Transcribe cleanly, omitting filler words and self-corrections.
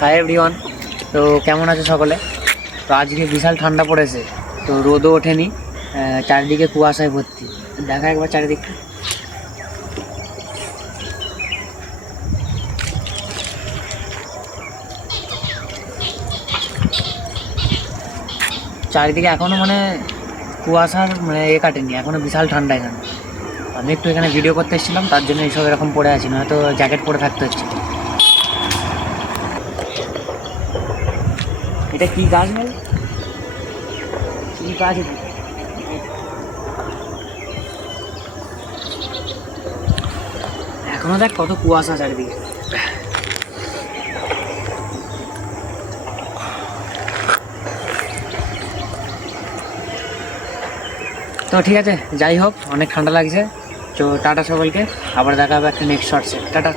Hi everyone. তো কেমন আছে সকলে? তো আজকে বিশাল ঠান্ডা পড়েছে, তো রোদও ওঠেনি, চারিদিকে কুয়াশায় ভর্তি। দেখা একবার চারিদিকটা। চারিদিকে এখনও মানে কুয়াশার মানে কাটেনি, এখনও বিশাল ঠান্ডা এখানে। আমি একটু এখানে ভিডিও করতে এসেছিলাম, তার জন্য এইসব এরকম পরে আছি, নয়তো জ্যাকেট পরে থাকতে হচ্ছে। এটা কি গাছ বল? কি গাছ? এখনো দেখ কত কুয়াশা চারিদিকে। তো ঠিক আছে, যাই হোক, অনেক ঠান্ডা লাগছে। তো টাটা সকলকে, আবার দেখা হবে একটা নেক্সট শর্টসে। টাটা।